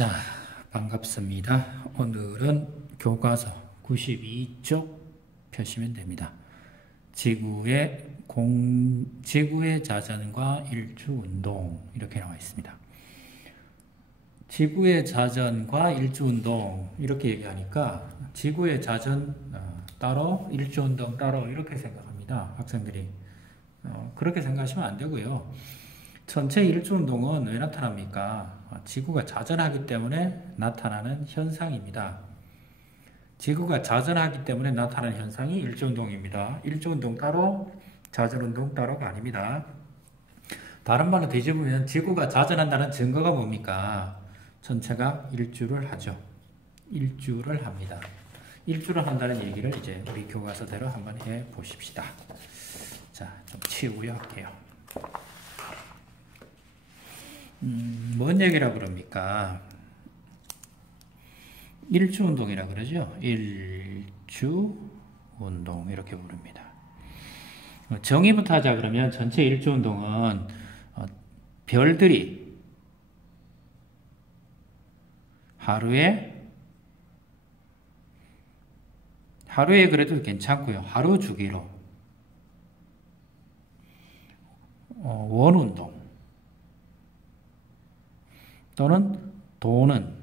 자, 반갑습니다. 오늘은 교과서 92쪽 펴시면 됩니다. 지구의 자전과 일주운동 이렇게 나와 있습니다. 지구의 자전과 일주운동 이렇게 얘기하니까 지구의 자전 따로 일주운동 따로 이렇게 생각합니다. 학생들이 그렇게 생각하시면 안 되고요. 전체 일주운동은 왜 나타납니까? 지구가 자전하기 때문에 나타나는 현상입니다. 지구가 자전하기 때문에 나타나는 현상이 일주운동입니다. 일주운동 따로, 자전운동 따로가 아닙니다. 다른 말로 뒤집으면 지구가 자전한다는 증거가 뭡니까? 전체가 일주를 하죠. 일주를 합니다. 일주를 한다는 얘기를 이제 우리 교과서대로 한번 해 보십시다. 자, 좀 치우고요 할게요. 뭔 얘기라 그럽니까? 일주운동이라 그러죠. 일주운동 이렇게 부릅니다. 정의부터 하자 그러면 전체 일주운동은 별들이 하루에 그래도 괜찮고요. 하루 주기로 원운동 또는 도는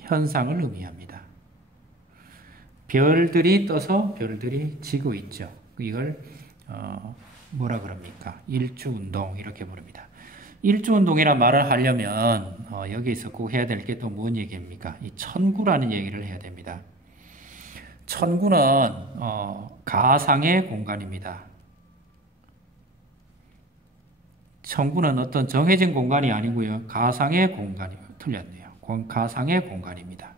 현상을 의미합니다. 별들이 떠서 별들이 지고 있죠. 이걸 뭐라 그럽니까? 일주운동 이렇게 부릅니다. 일주운동이란 말을 하려면 여기에서 꼭 해야 될 게 또 뭔 얘기입니까? 이 천구라는 얘기를 해야 됩니다. 천구는 가상의 공간입니다. 천구는 어떤 정해진 공간이 아니고요. 가상의 공간이 틀렸네요. 가상의 공간입니다.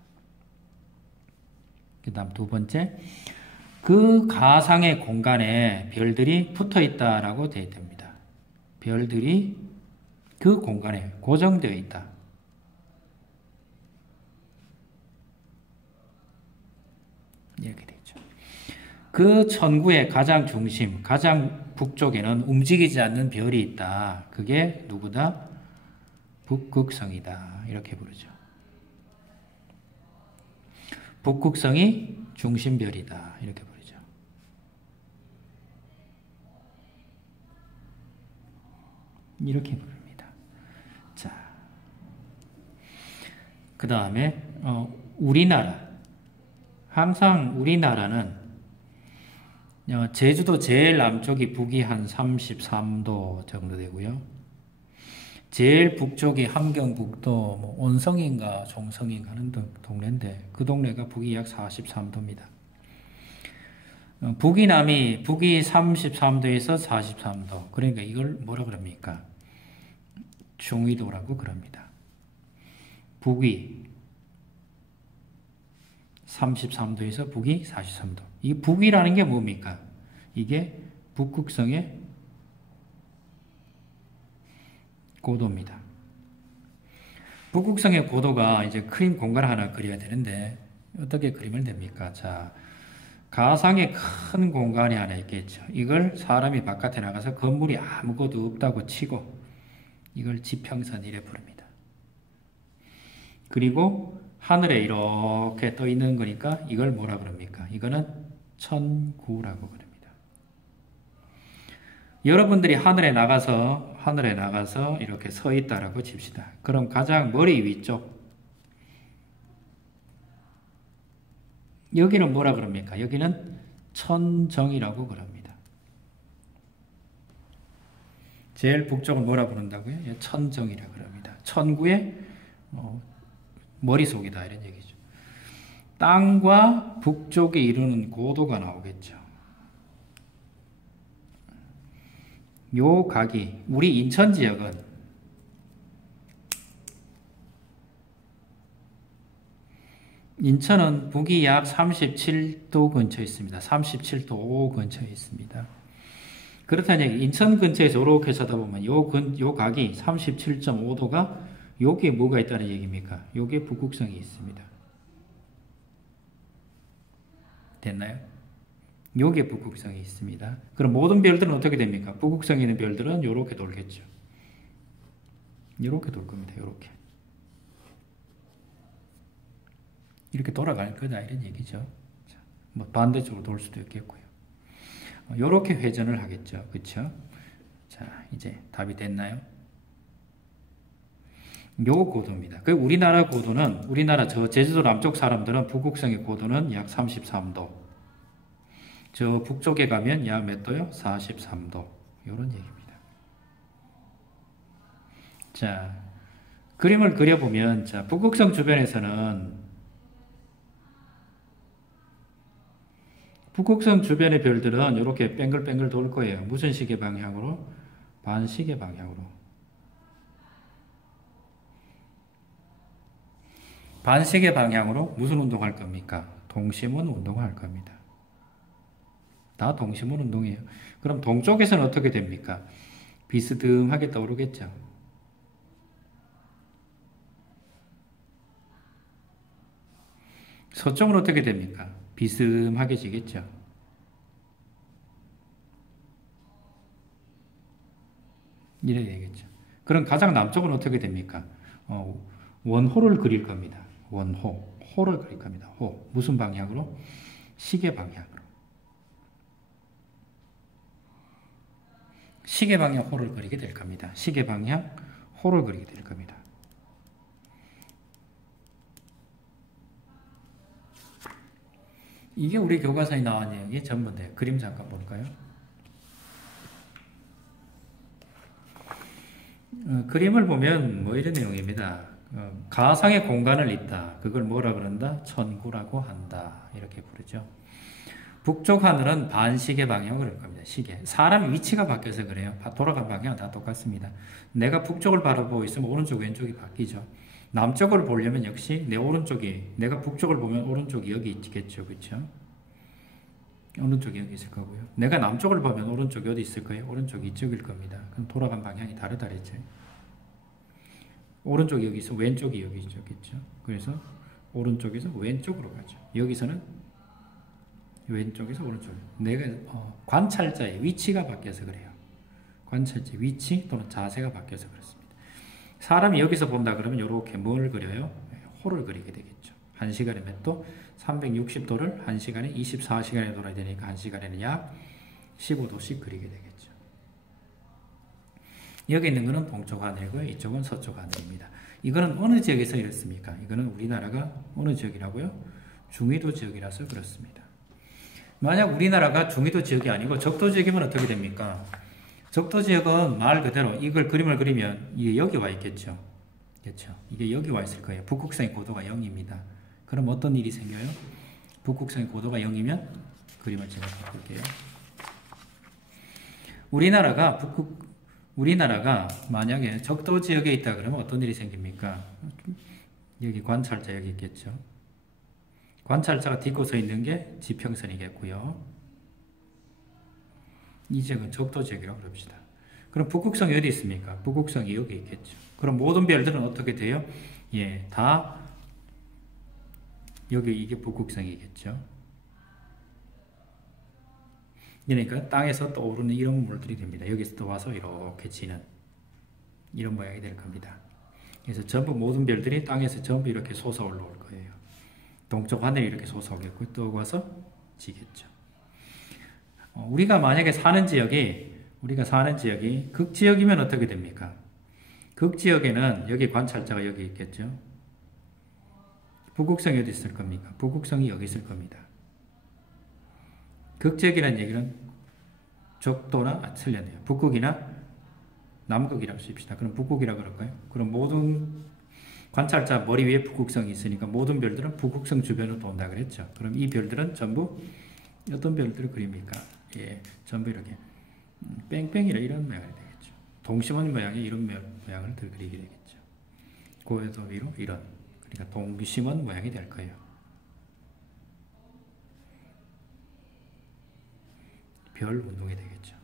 그 다음 두 번째, 그 가상의 공간에 별들이 붙어 있다라고 되어 있답니다. 별들이 그 공간에 고정되어 있다. 이렇게 되죠. 그 천구의 가장 중심, 가장 북쪽에는 움직이지 않는 별이 있다. 그게 누구다? 북극성이다. 이렇게 부르죠. 북극성이 중심별이다. 이렇게 부르죠. 이렇게 부릅니다. 자, 그 다음에 우리나라. 항상 우리나라는 제주도 제일 남쪽이 북위 한 33도 정도 되고요. 제일 북쪽이 함경북도 뭐 온성인가 종성인가 하는 동네인데 그 동네가 북위 약 43도입니다. 북위 33도에서 43도. 그러니까 이걸 뭐라 그럽니까? 중위도라고 그럽니다. 북위 33도에서 북위 43도. 이 북위라는 게 뭡니까? 이게 북극성의 고도입니다. 북극성의 고도가 이제 큰 공간을 하나 그려야 되는데 어떻게 그리면 됩니까? 자, 가상의 큰 공간이 하나 있겠죠. 이걸 사람이 바깥에 나가서 건물이 아무것도 없다고 치고 이걸 지평선 이래 부릅니다. 그리고 하늘에 이렇게 떠 있는 거니까 이걸 뭐라 그럽니까? 이거는 천구라고 그럽니다. 여러분들이 하늘에 나가서 이렇게 서 있다라고 칩시다. 그럼 가장 머리 위쪽 여기는 뭐라 그럽니까? 여기는 천정이라고 그럽니다. 제일 북쪽은 뭐라 부른다고요? 천정이라고 그럽니다. 천구의 머릿속이다 이런 얘기죠. 땅과 북쪽에 이르는 고도가 나오겠죠. 요 각이 우리 인천 지역은 인천은 북위 약 37도 근처에 있습니다. 37도 5 근처에 있습니다. 그렇다는 얘기, 인천 근처에서 이렇게 쳐다보면 요 각이 37.5도가 여기에 뭐가 있다는 얘기입니까? 여기에 북극성이 있습니다. 됐나요? 여기에 북극성이 있습니다. 그럼 모든 별들은 어떻게 됩니까? 북극성에 있는 별들은 이렇게 돌겠죠. 이렇게 돌 겁니다. 이렇게. 이렇게 돌아갈 거다 이런 얘기죠. 자, 뭐 반대쪽으로 돌 수도 있겠고요. 이렇게 회전을 하겠죠. 그렇죠? 자, 이제 답이 됐나요? 요 고도입니다. 그 우리나라 고도는 우리나라 저 제주도 남쪽 사람들은 북극성의 고도는 약 33도. 저 북쪽에 가면 약 몇 도요? 43도. 요런 얘기입니다. 자, 그림을 그려보면 자, 북극성 주변에서는 북극성 주변의 별들은 이렇게 뱅글뱅글 돌 거예요. 무슨 시계 방향으로? 반시계 방향으로. 반시계 방향으로 무슨 운동할 겁니까? 동심원 운동할 겁니다. 다 동심원 운동이에요. 그럼 동쪽에서는 어떻게 됩니까? 비스듬하게 떠오르겠죠. 서쪽은 어떻게 됩니까? 비스듬하게 지겠죠. 이래야 되겠죠. 그럼 가장 남쪽은 어떻게 됩니까? 원호를 그릴 겁니다. 원호. 호를 그릴 겁니다. 호. 무슨 방향으로? 시계 방향으로. 시계 방향 호를 그리게 될 겁니다. 시계 방향 호를 그리게 될 겁니다. 이게 우리 교과서에 나온 내용이 전부인데 그림 잠깐 볼까요? 그림을 보면 뭐 이런 내용입니다. 가상의 공간을 잇다. 그걸 뭐라 그런다? 천구라고 한다. 이렇게 부르죠. 북쪽 하늘은 반시계 방향으로 그럴 겁니다. 시계. 사람의 위치가 바뀌어서 그래요. 돌아간 방향은 다 똑같습니다. 내가 북쪽을 바라보고 있으면 오른쪽 왼쪽이 바뀌죠. 남쪽을 보려면 역시 내 오른쪽이, 내가 북쪽을 보면 오른쪽이 여기 있겠죠. 그렇죠? 오른쪽이 여기 있을 거고요. 내가 남쪽을 보면 오른쪽이 어디 있을 거예요? 오른쪽이 이쪽일 겁니다. 그럼 돌아간 방향이 다르다 그랬죠. 오른쪽이 여기 있어, 왼쪽이 여기 있겠죠. 그래서 오른쪽에서 왼쪽으로 가죠. 여기서는 왼쪽에서 오른쪽. 내가 관찰자의 위치가 바뀌어서 그래요. 관찰자의 위치 또는 자세가 바뀌어서 그렇습니다. 사람이 여기서 본다 그러면 이렇게 뭘 그려요? 호를 그리게 되겠죠. 1시간에 몇 도? 360도를 1시간에 24시간에 돌아야 되니까 1시간에는 약 15도씩 그리게 되겠죠. 여기 있는 것은 동쪽 하늘이고요. 이쪽은 서쪽 하늘입니다. 이거는 어느 지역에서 이렇습니까? 이거는 우리나라가 어느 지역이라고요? 중위도 지역이라서 그렇습니다. 만약 우리나라가 중위도 지역이 아니고 적도 지역이면 어떻게 됩니까? 적도 지역은 말 그대로 이걸 그림을 그리면 이게 여기 와 있겠죠. 그렇죠? 이게 여기 와 있을 거예요. 북극성의 고도가 0입니다. 그럼 어떤 일이 생겨요? 북극성의 고도가 0이면 그림을 제가 바꿀게요. 우리나라가 만약에 적도 지역에 있다 그러면 어떤 일이 생깁니까? 여기 관찰자 여기 있겠죠. 관찰자가 딛고 서 있는 게 지평선이겠고요. 이 지역은 적도 지역이라고 그럽시다. 그럼 북극성이 어디 있습니까? 북극성이 여기 있겠죠. 그럼 모든 별들은 어떻게 돼요? 예, 다 여기 이게 북극성이겠죠. 그러니까 땅에서 떠오르는 이런 물들이 됩니다. 여기서 또 와서 이렇게 지는 이런 모양이 될 겁니다. 그래서 전부 모든 별들이 땅에서 전부 이렇게 솟아 올라올 거예요. 동쪽 하늘이 이렇게 솟아오겠고 또 와서 지겠죠. 우리가 만약에 사는 지역이 극지역이면 어떻게 됩니까? 극지역에는 여기 관찰자가 여기 있겠죠. 북극성이 어디 있을 겁니까? 북극성이 여기 있을 겁니다. 극지역이라는 얘기는 적도나 틀렸네요. 북극이나 남극이라고 씁시다. 그럼 북극이라고 그럴까요? 그럼 모든 관찰자 머리 위에 북극성이 있으니까 모든 별들은 북극성 주변으로 돈다 그랬죠. 그럼 이 별들은 전부 어떤 별들을 그립니까? 예, 전부 이렇게 뺑뺑이라 이런 모양이 되겠죠. 동심원 모양의 이런 모양을 그리게 되겠죠. 고도 위로 이런, 그러니까 동심원 모양이 될 거예요. 별 운동이 되겠죠.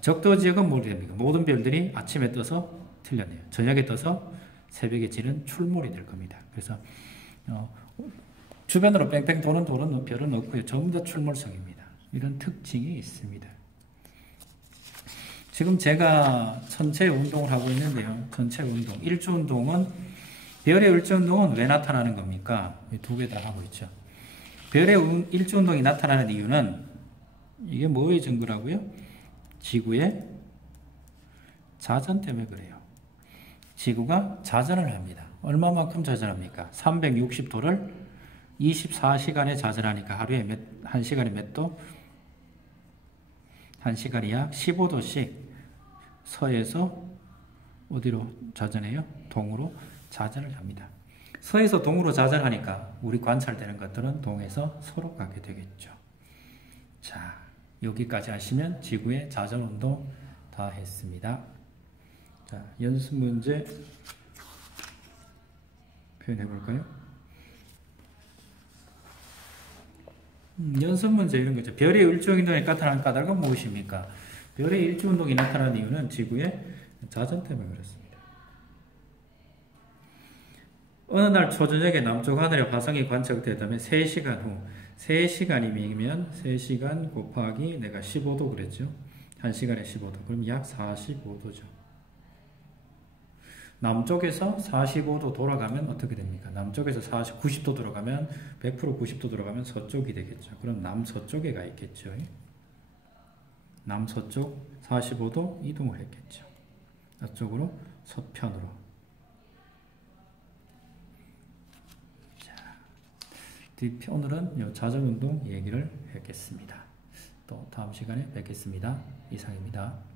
적도 지역은 뭘 됩니까? 모든 별들이 아침에 떠서 틀렸네요. 저녁에 떠서 새벽에 지는 출몰이 될 겁니다. 그래서 주변으로 뺑뺑 도는 별은 없고요. 전부 다 출몰성입니다. 이런 특징이 있습니다. 지금 제가 전체 운동을 하고 있는데요. 전체 운동, 일주 운동은 별의 일주 운동은 왜 나타나는 겁니까? 두 개 다 하고 있죠. 별의 일주 운동이 나타나는 이유는 이게 뭐의 증거라고요? 지구의 자전 때문에 그래요. 지구가 자전을 합니다. 얼마만큼 자전합니까? 360도를 24시간에 자전하니까 하루에 1시간에 몇 도? 1시간이 약 15도씩 서에서 어디로 자전해요? 동으로 자전을 합니다. 서에서 동으로 자전하니까 우리 관찰되는 것들은 동에서 서로 가게 되겠죠. 자, 여기까지 하시면 지구의 자전운동 다 했습니다. 자, 연습 문제 표현해 볼까요? 연습 문제 이런 거죠. 별의 일주운동에 나타나는 까닭은 무엇입니까? 별의 일주운동이 나타나는 이유는 지구의 자전 때문에 그렇습니다. 어느 날 초저녁에 남쪽 하늘에 화성이 관측되다면 3시간 후 3시간이면 3시간 곱하기 내가 15도 그랬죠. 1시간에 15도. 그럼 약 45도죠. 남쪽에서 45도 돌아가면 어떻게 됩니까? 남쪽에서 90도 돌아가면 100% 90도 돌아가면 서쪽이 되겠죠. 그럼 남서쪽에 가 있겠죠. 남서쪽 45도 이동을 했겠죠. 이쪽으로 서편으로. 자, 오늘은 자전운동 얘기를 했겠습니다. 또 다음 시간에 뵙겠습니다. 이상입니다.